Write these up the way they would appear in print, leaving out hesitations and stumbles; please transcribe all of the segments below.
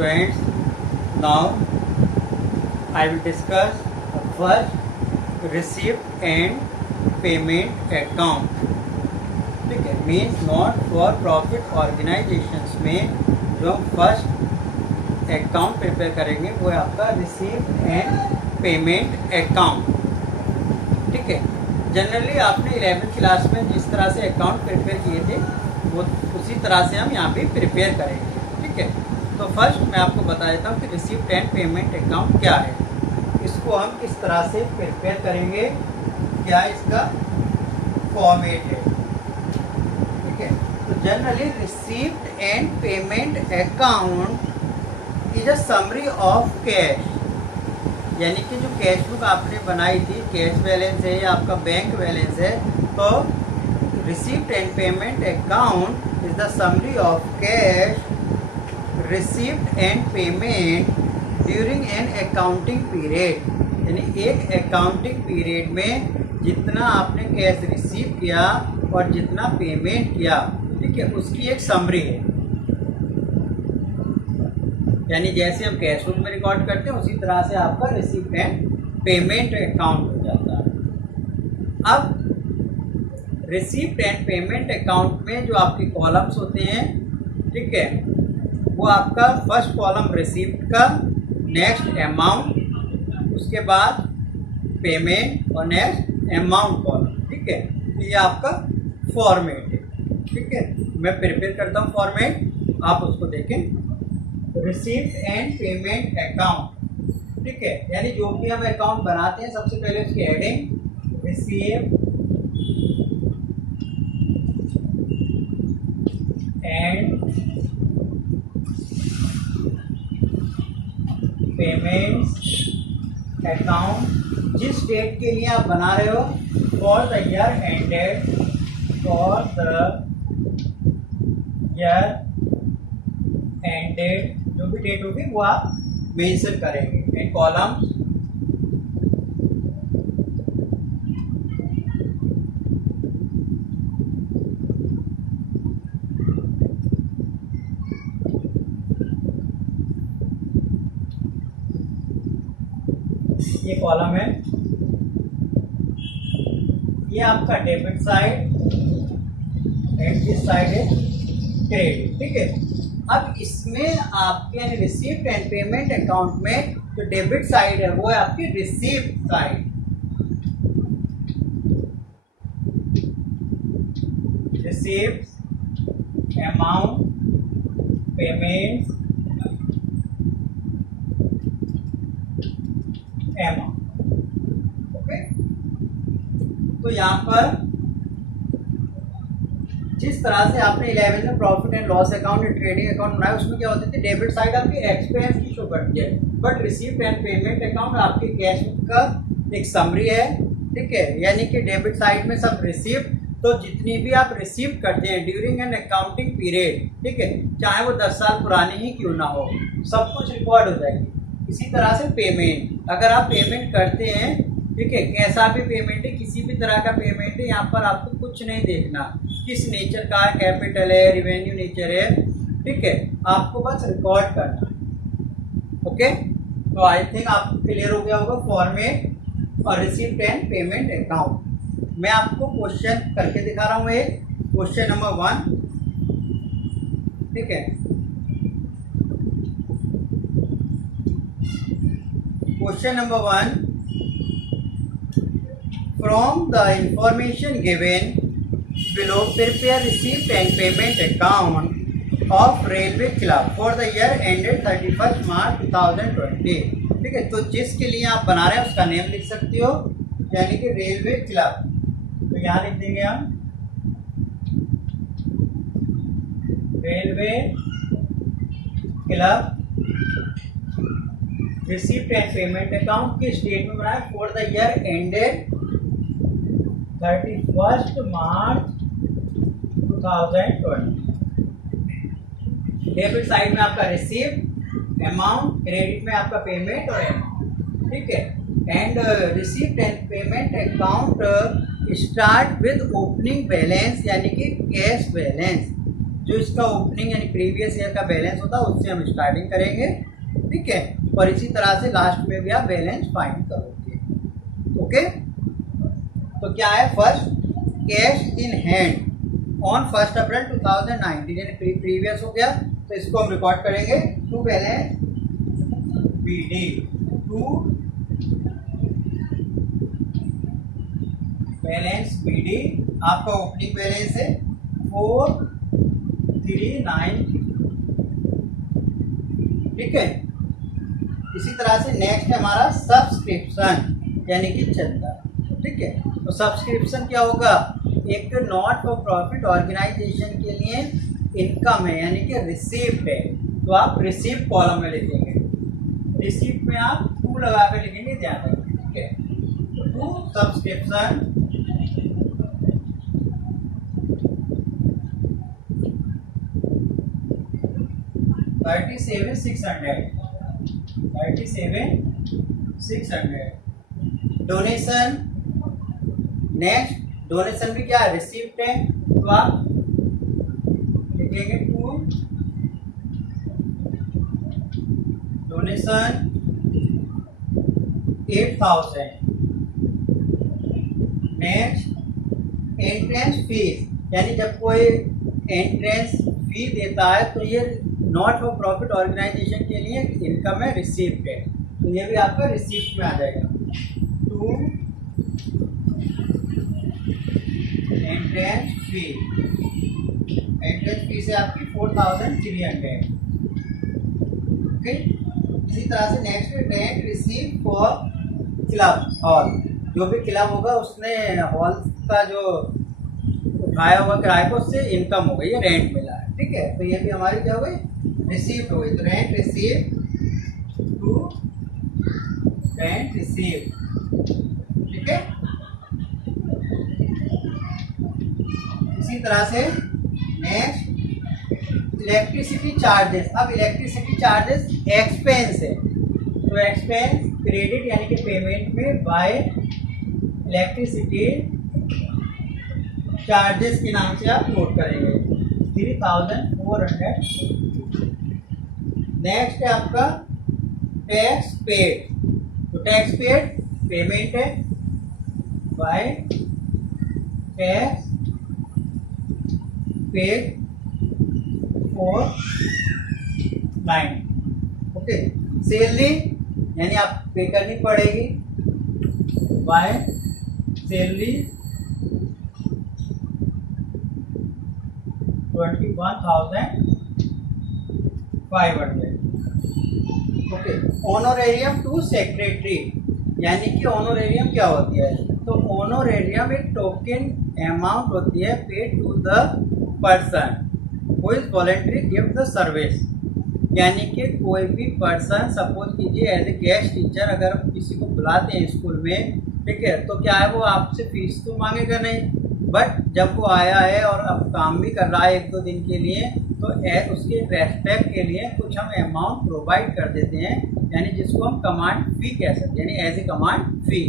students, now I will discuss first receipt and payment account. ठीक है, means not for profit organisations में जो हम फर्स्ट अकाउंट प्रिपेयर करेंगे वो है आपका रिसीट एंड पेमेंट अकाउंट. ठीक है, जनरली आपने 11th क्लास में जिस तरह से अकाउंट प्रिपेयर किए थे वो उसी तरह से हम यहाँ पे प्रिपेयर करेंगे. ठीक है, तो फर्स्ट मैं आपको बता देता हूँ कि रिसीप्ट एंड पेमेंट अकाउंट क्या है. इसको हम किस तरह से प्रिपेयर करेंगे, क्या इसका फॉर्मेट है. ठीक है, तो generally receipt and payment account is a summary of cash. यानी कि जो कैश बुक आपने बनाई थी, कैश बैलेंस है या आपका बैंक बैलेंस है, तो receipt and payment account is the summary of cash receipt and payment during an accounting period. यानी एक अकाउंटिंग पीरियड में जितना आपने कैश रिसीव किया और जितना पेमेंट किया, ठीक है, उसकी एक समरी है. यानी जैसे हम कैश बुक में रिकॉर्ड करते हैं उसी तरह से आपका रिसीप्ट एंड पेमेंट अकाउंट हो जाता है. अब रिसीप्ट एंड पेमेंट अकाउंट में जो आपके कॉलम्स होते हैं, ठीक है, वो आपका फर्स्ट कॉलम रिसीप्ट का, नेक्स्ट अमाउंट, उसके बाद पेमेंट और नेक्स्ट अमाउंट कॉलम. ठीक है, तो ये आपका फॉर्मेट है. ठीक है, मैं प्रिपेयर करता हूँ फॉर्मेट, आप उसको देखें. Receipt and payment account. ठीक है, यानी जो भी हम अकाउंट बनाते हैं सबसे पहले उसकी heading receipt and payments account जिस डेट के लिए आप बना रहे हो, for the year ended, for the year ended, जो भी डेट होगी वो आप मेंशन करेंगे. एंड कॉलम ये कॉलम है, ये आपका debit side and this side है क्रेडिट. ठीक है, अब इसमें आपके रिसीप्ट एंड पेमेंट अकाउंट में जो डेबिट साइड है वो है आपकी receipt side. Receipt amount payment amount. Okay, तो यहाँ पर जिस तरह से आपने 11 में profit and loss account and trading account बनाया, उसमें क्या होती थी, डेबिट साइड आपकी एक्सपेंस की शो करती है, but receipt and payment account आपके कैश का एक समरी है. ठीक है, यानी कि डेबिट साइड में सब रिसीप्ट, तो जितनी भी आप रिसीव करते हैं ड्यूरिंग एन अकाउंटिंग पीरियड, ठीक है, चाहे वो 10 साल पुरानी ही क्यों ना हो, सब कुछ रिकॉर्ड हो जाएगी. इसी तरह से पेमेंट, अगर आप पेमेंट करते हैं, ठीक है, कैसा भी पेमेंट है, किसी भी तरह का पेमेंट है, यहाँ पर आपको कुछ नहीं देखना किस नेचर का है, कैपिटल है, रिवेन्यू नेचर है. ठीक है, आपको बस रिकॉर्ड करना. ओके, तो आई थिंक आपको क्लियर हो गया होगा फॉर्मेट और रिसीप्ट एंड पेमेंट अकाउंट. मैं आपको क्वेश्चन करके दिखा रहा हूँ. एक क्वेश्चन नंबर 1. ठीक है, question number 1. From the information given below, prepare receipt and payment account of Railway Club for the year ended 31st March 2020. ठीक है, तो जिसके लिए आप बना रहे हैं उसका नेम लिख सकते हो, यानी कि रेलवे क्लब. तो यहाँ लिख देंगे हम railway club receipt and payment account के स्टेट में बनाया for the year ended 31st March 2020. Debit side में आपका रिसीप्ट अमाउंट, क्रेडिट में आपका पेमेंट और अमाउंट. ठीक है, and receipt and payment account start with opening balance, यानी कि कैश बैलेंस. जो इसका ओपनिंग यानी प्रीवियस ईयर का बैलेंस होता है उससे हम स्टार्टिंग करेंगे, ठीक है। और इसी तरह से लास्ट में भी आप बैलेंस फाइंड करोगे, ओके। तो क्या है, first cash in hand on 1 अप्रैल 2019 यानी प्रीवियस हो गया, तो इसको हम रिकॉर्ड करेंगे to balance B D, to balance B D. आपका ओपनिंग बैलेंस है 439, ठीक है। इसी तरह से नेक्स्ट है हमारा सब्सक्रिप्शन यानी कि चंदा, ठीक है। तो सब्सक्रिप्शन क्या होगा, एक नॉट फॉर प्रॉफिट ऑर्गेनाइजेशन के लिए इनकम है यानी कि रिसीप्ट है, तो आप रिसीप्ट कॉलम में लिखेंगे, रिसीप्ट में आप 2 लगा कर लिखेंगे, ध्यान रखें, ठीक है। To subscription 37,600 donation. Next donation भी क्या है, रिसीप्ट है, तो आप लिखेंगे to donation 8,000। Next entrance fees, यानी जब कोई एंट्रेंस फी देता है तो ये नॉट फॉर प्रॉफिट ऑर्गेनाइजेशन के लिए इनकम है, रिसीप्ट है, तो ये भी आपका रिसीप्ट में आ जाएगा। To entrance fee, entrance fee से आपकी 4,300, ओके। इसी तरह से next rent receive for club hall, जो भी क्लब होगा उसने हॉल का जो उठाया होगा किराए को, उससे इनकम हो गई, ये रेंट मिला है, ठीक है। तो ये भी हमारी क्या हो गई, रिसीव्ड हो गई। तो rent receive to rent receive, ठीक है। इसी तरह से नेक्स्ट इलेक्ट्रिसिटी चार्जेस। अब इलेक्ट्रिसिटी चार्जेस एक्सपेंस है, तो एक्सपेंस क्रेडिट यानी कि पेमेंट में बाय इलेक्ट्रिसिटी चार्जेस के नाम से आप नोट करेंगे 3,400। नेक्स्ट है आपका टैक्स पेड, तो टैक्स पेड पेमेंट है by tax paid for 9, okay. Salary यानी आप पे करनी पड़ेगी by salary 21,500, okay. Honorarium to secretary, यानी कि ऑनोरेरियम क्या होती है, तो ऑनोरेरियम एक टोकन अमाउंट होती है paid to the person who is voluntary give the service, यानी कि कोई भी पर्सन, सपोज कीजिए एज ए गेस्ट टीचर अगर हम किसी को बुलाते हैं स्कूल में, ठीक है, तो क्या है वो आपसे फीस तो मांगेगा नहीं, बट जब वो आया है और अब काम भी कर रहा है 1-2 दिन के लिए, तो उसके रेस्पेक्ट के लिए कुछ हम अमाउंट प्रोवाइड कर देते हैं, यानी जिसको हम कमांड फी कह सकते हैं, यानी एज ए कमांड फी,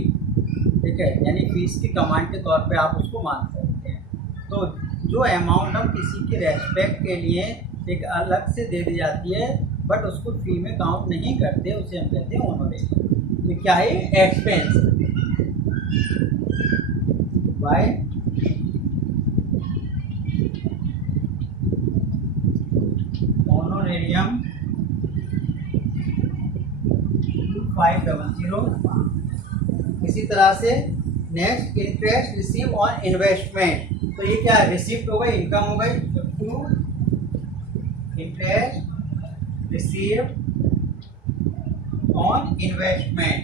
ठीक है, यानी फीस की कमांड के तौर पे आप उसको मान सकते हैं। तो जो अमाउंट हम किसी के रेस्पेक्ट के लिए एक अलग से दे दी जाती है बट उसको फी में काउंट नहीं करते, उसे हम कहते हैं ऑनरेरियम। तो क्या है, एक्सपेंस बाय ऑनरेरियम 500। इसी तरह से next interest receive on investment, तो ये क्या है, रिसिप्ट हो गई, इनकम हो गई, तो to interest receive on investment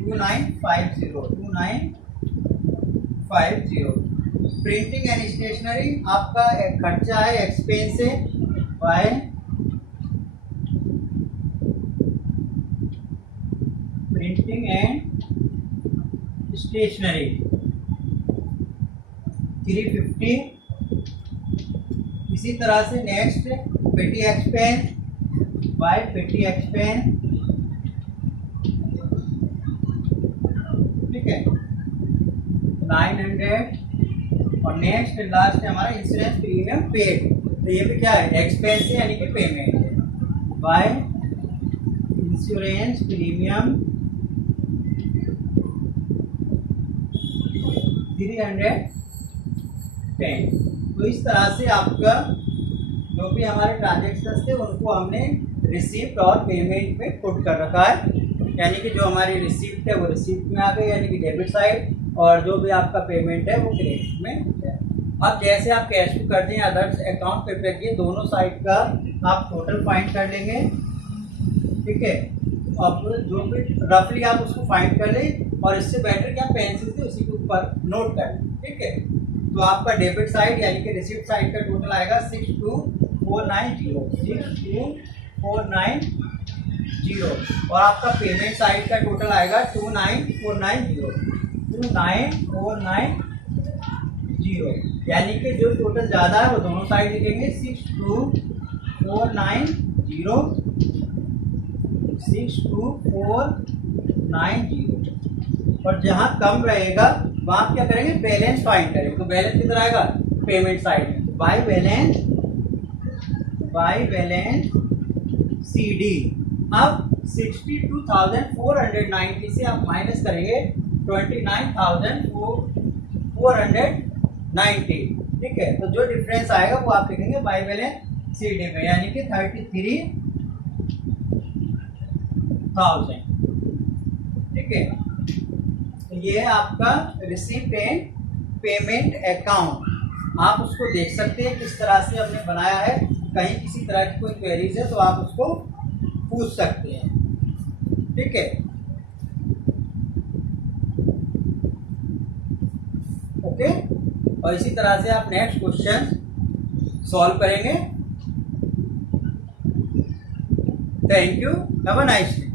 2950। Printing and stationery आपका एक खर्चा है, एक्सपेंस है बाय प्रिंटिंग एंड स्टेशनरी 350। इसी तरह से नेक्स्ट पेटी एक्सपेंस बाय पेटी एक्सपेंस, ठीक है, 900। और नेक्स्ट लास्ट है हमारा इंश्योरेंस प्रीमियम पेड, तो ये भी क्या है, एक्सपेंस है यानी कि पेमेंट है। By insurance premium 310। तो इस तरह से आपका जो भी हमारे ट्रांजेक्शन थे उनको हमने रिसिप्ट और पेमेंट में पुट कर रखा है, यानी कि जो हमारी रिसिप्ट है वो रिसिप्ट में आ गई यानी कि डेबिट साइड, और जो भी आपका पेमेंट है वो क्रेडिट में है। अब जैसे आप कैश टू करते हैं अदर्स अकाउंट पे किए, दोनों साइड का आप टोटल फाइंड कर लेंगे, ठीक है। अब जो भी रफली आप उसको फाइंड कर लें, और इससे बेटर क्या पेंसिल से उसी के ऊपर नोट कर लें, ठीक है। तो आपका डेबिट साइड यानी कि रिसिप्ट साइड का टोटल आएगा 62490, और आपका पेमेंट साइड का टोटल आएगा 29490, यानी कि जो टोटल ज़्यादा है वो दोनों साइड लिखेंगे 62490, और जहाँ कम रहेगा वहाँ क्या करेंगे, बैलेंस फाइंड करेंगे। तो बैलेंस किधर आएगा, पेमेंट साइड में। By balance CD। अब 62,490 से आप माइनस करेंगे 29,490, ठीक है। तो जो डिफरेंस आएगा वो आप लिखेंगे बाय बैलेंस CD में, यानी कि 33,000, ठीक है। तो ये है आपका रिसीप्ट एंड पेमेंट अकाउंट। आप उसको देख सकते हैं किस तरह से हमने बनाया है, कहीं किसी तरह की कोई क्वेरीज है तो आप उसको पूछ सकते हैं, ठीक है। ओके, और इसी तरह से आप नेक्स्ट क्वेश्चन सॉल्व करेंगे। Thank you, have a nice day.